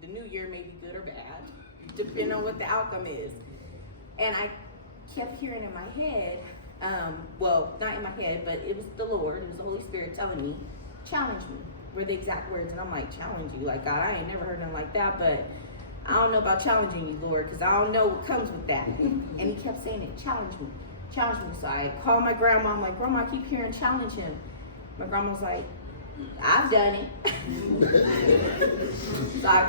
the new year may be good or bad, depending on what the outcome is. And I kept hearing in my head, well, not in my head, but it was the Lord, it was the Holy Spirit telling me, challenge me, were the exact words. And I'm like, challenge you? Like, God, I ain't never heard nothing like that, but I don't know about challenging you, Lord, because I don't know what comes with that. And he kept saying it, challenge me, challenge me. So I called my grandma, I'm like, Grandma, I keep hearing challenge him. My grandma was like, I've done it. So I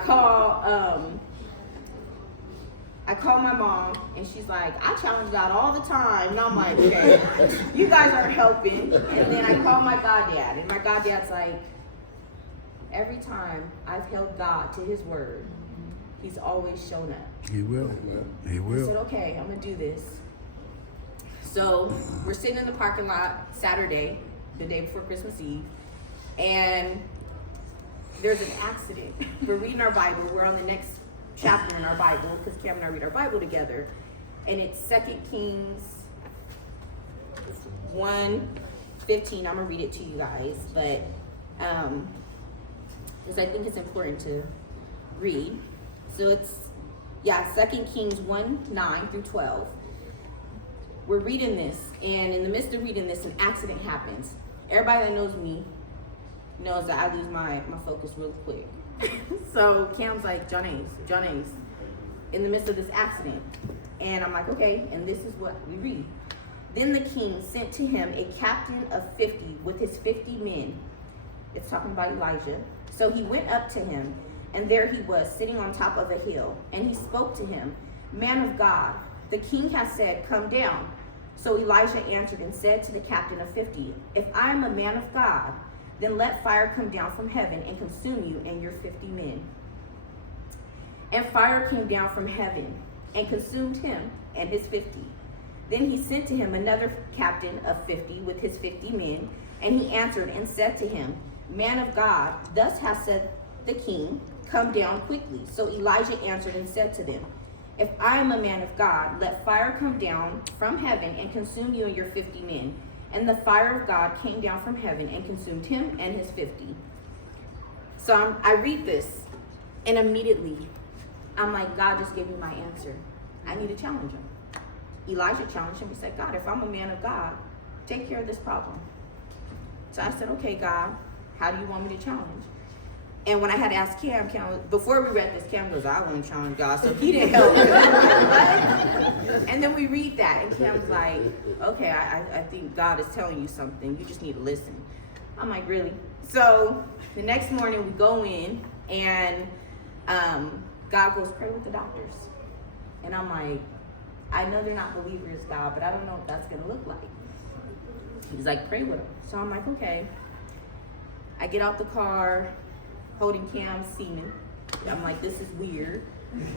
called my mom, and she's like, I challenge God all the time. And I'm like, okay, you guys aren't helping. And then I called my goddad, and my goddad's like, every time I've held God to his word, he's always shown up. He will. He will. I said, okay, I'm gonna do this. So we're sitting in the parking lot Saturday, the day before Christmas Eve, and there's an accident. We're reading our Bible. We're on the next chapter in our Bible, because Cam and I read our Bible together, and it's 2 Kings 1:15. I'm gonna read it to you guys, but because I think it's important to read. So it's 2 Kings 1:9-12. We're reading this, and in the midst of reading this, an accident happens. Everybody that knows me knows that I lose my focus real quick. So Cam's like, Jahnace, in the midst of this accident. And I'm like, okay, and this is what we read. Then the king sent to him a captain of 50 with his 50 men. It's talking about Elijah. So he went up to him, and there he was, sitting on top of a hill. And he spoke to him, Man of God, the king has said, come down. So Elijah answered and said to the captain of 50, if I am a man of God, then let fire come down from heaven and consume you and your 50 men. And fire came down from heaven and consumed him and his 50. Then he sent to him another captain of 50 with his 50 men, and he answered and said to him, Man of God, thus hath said the king, come down quickly. So Elijah answered and said to them, if I am a man of God, let fire come down from heaven and consume you and your 50 men. And the fire of God came down from heaven and consumed him and his 50. So I read this, and immediately I'm like, God just gave me my answer. I need to challenge him. Elijah challenged him. He said, God, if I'm a man of God, take care of this problem. So I said, okay, God, how do you want me to challenge? And when I had to ask Cam, before we read this, Cam goes, I want to challenge God. So he didn't help me. And then we read that, and Cam's like, okay, I think God is telling you something. You just need to listen. I'm like, really? So the next morning we go in, and God goes, pray with the doctors. And I'm like, I know they're not believers, God, but I don't know what that's going to look like. He's like, pray with them. So I'm like, okay. I get out the car, holding Cam's semen. I'm like, this is weird.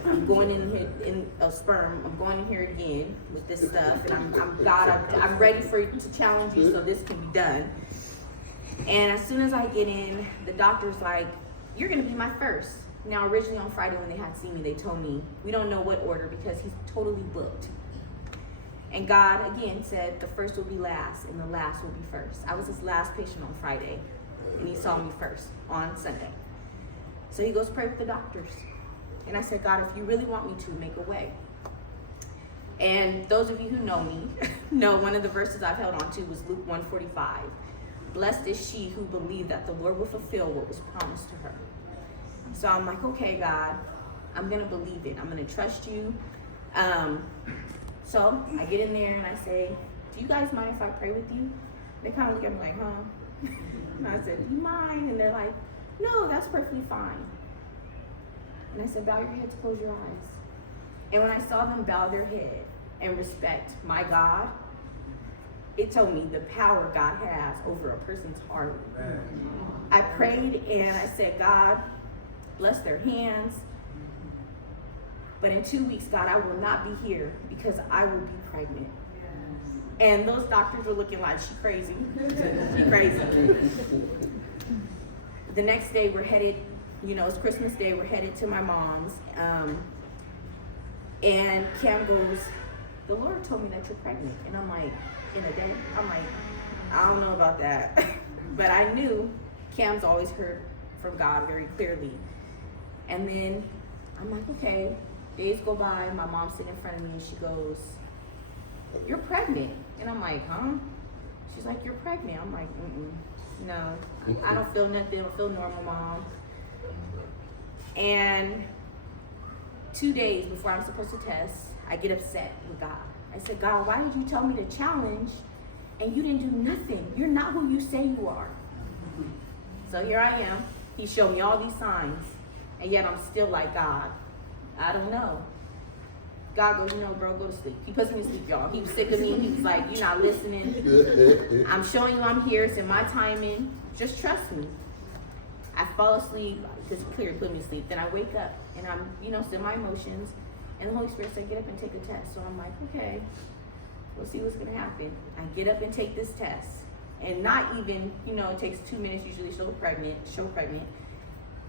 I'm going in here in a sperm. I'm going in here again with this stuff, and I'm ready for you to challenge you, so this can be done. And as soon as I get in, the doctor's like, you're gonna be my first. Now, originally on Friday when they had seen me, they told me, we don't know what order because he's totally booked. And God, again, said the first will be last and the last will be first. I was his last patient on Friday, and he saw me first on Sunday. So he goes, pray with the doctors. And I said, God, if you really want me to, make a way. And those of you who know me know one of the verses I've held on to was Luke 1:45. Blessed is she who believed that the Lord will fulfill what was promised to her. So I'm like, okay, God, I'm going to believe it. I'm going to trust you. So I get in there and I say, do you guys mind if I pray with you? They kind of look at me like, huh? And I said, do you mind? And they're like, no, that's perfectly fine. And I said, bow your heads, close your eyes. And when I saw them bow their head and respect my God, it told me the power God has over a person's heart. I prayed and I said, God, bless their hands. But in 2 weeks, God, I will not be here because I will be pregnant. And those doctors were looking like, she crazy. She crazy. The next day we're headed, it's Christmas Day, we're headed to my mom's. And Cam goes, the Lord told me that you're pregnant. And I'm like, in a day? I'm like, I don't know about that. But I knew Cam's always heard from God very clearly. And then I'm like, okay. Days go by, my mom's sitting in front of me and she goes, "You're pregnant." And I'm like, "Huh?" She's like, "You're pregnant." I'm like, no, I don't feel nothing. I feel normal, Mom. And 2 days before I'm supposed to test, I get upset with God. I said, "God, why did you tell me to challenge and you didn't do nothing? You're not who you say you are." So here I am. He showed me all these signs, and yet I'm still like, "God, I don't know." God goes, "No, girl, go to sleep." He puts me to sleep, y'all. He was sick of me. He was like, "You're not listening. I'm showing you I'm here. It's in my timing. Just trust me." I fall asleep because he clearly put me to sleep. Then I wake up and I'm, still my emotions. And the Holy Spirit said, "Get up and take a test." So I'm like, okay, we'll see what's going to happen. I get up and take this test. And not even, it takes 2 minutes usually to show pregnant.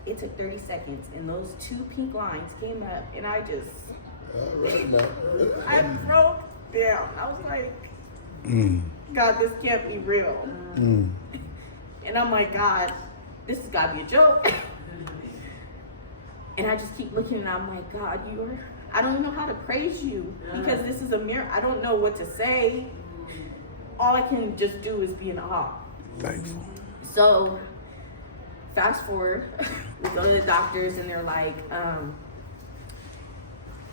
It took 30 seconds. And those 2 pink lines came up and I just... All right now. I broke down. I was like, God, this can't be real. And I'm like, God, this has got to be a joke. And I just keep looking and I'm like, God, I don't know how to praise you because this is a miracle. I don't know what to say. All I can just do is be in awe. Thankful. So fast forward, we go to the doctors and they're like,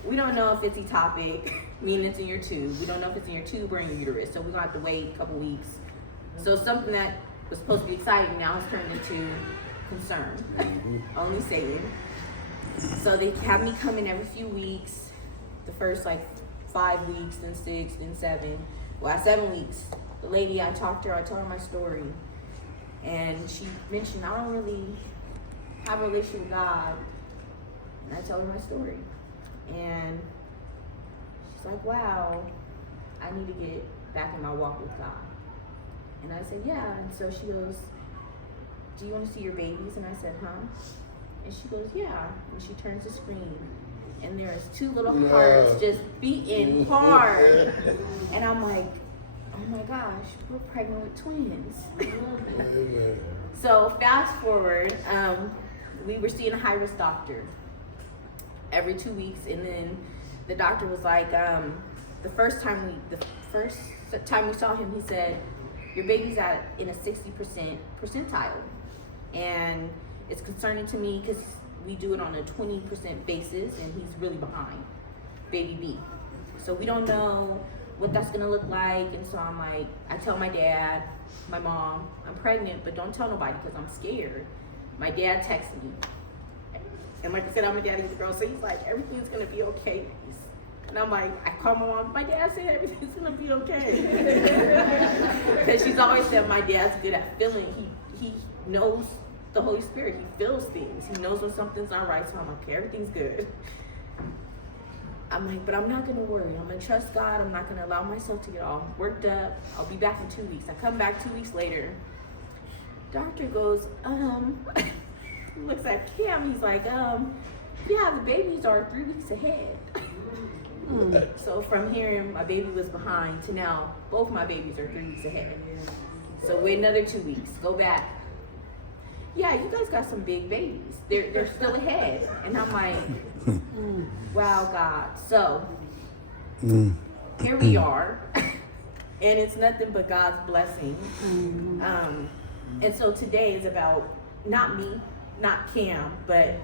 "We don't know if it's ectopic, meaning it's in your tube. We don't know if it's in your tube or in your uterus. So we're gonna have to wait a couple weeks." So something that was supposed to be exciting now has turned into concern. Only saying. So they have me come in every few weeks. The first 5 weeks, then 6, then 7. Well, at 7 weeks, the lady, I told her my story. And she mentioned, I don't really have a relationship with God. And I told her my story. And she's like, "Wow, I need to get back in my walk with God." And I said, "Yeah." And so she goes, "Do you want to see your babies?" And I said, "Huh?" And she goes, "Yeah." And she turns the screen. And there's 2 little hearts just beating hard. And I'm like, oh my gosh, we're pregnant with twins. So fast forward, we were seeing a high-risk doctor every 2 weeks, and then the doctor was like, the first time we saw him, he said, "Your baby's in a 60% percentile, and it's concerning to me because we do it on a 20% basis, and he's really behind, baby B. So we don't know what that's gonna look like." And so I'm like, I tell my dad, my mom, "I'm pregnant, but don't tell nobody because I'm scared." My dad texts me. And like I said, I'm a daddy's girl, so he's like, "Everything's gonna be okay." And I'm like, I call my mom, "My dad said everything's gonna be okay." Because she's always said my dad's good at feeling. He knows the Holy Spirit. He feels things. He knows when something's not right. So I'm like, okay, everything's good. I'm like, but I'm not gonna worry. I'm gonna trust God. I'm not gonna allow myself to get all worked up. I'll be back in 2 weeks. I come back 2 weeks later. Doctor goes, he looks at Cam. He's like, yeah, the babies are 3 weeks ahead. So from hearing my baby was behind to now, both my babies are 3 weeks ahead. So wait another 2 weeks. Go back. "Yeah, you guys got some big babies. They're still ahead." And I'm like, wow, God. So here we are, and it's nothing but God's blessing. And so today is about not me, not Cam, but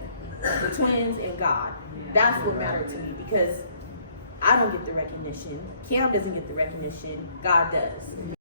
the twins and God. That's what mattered to me because I don't get the recognition. Cam doesn't get the recognition. God does.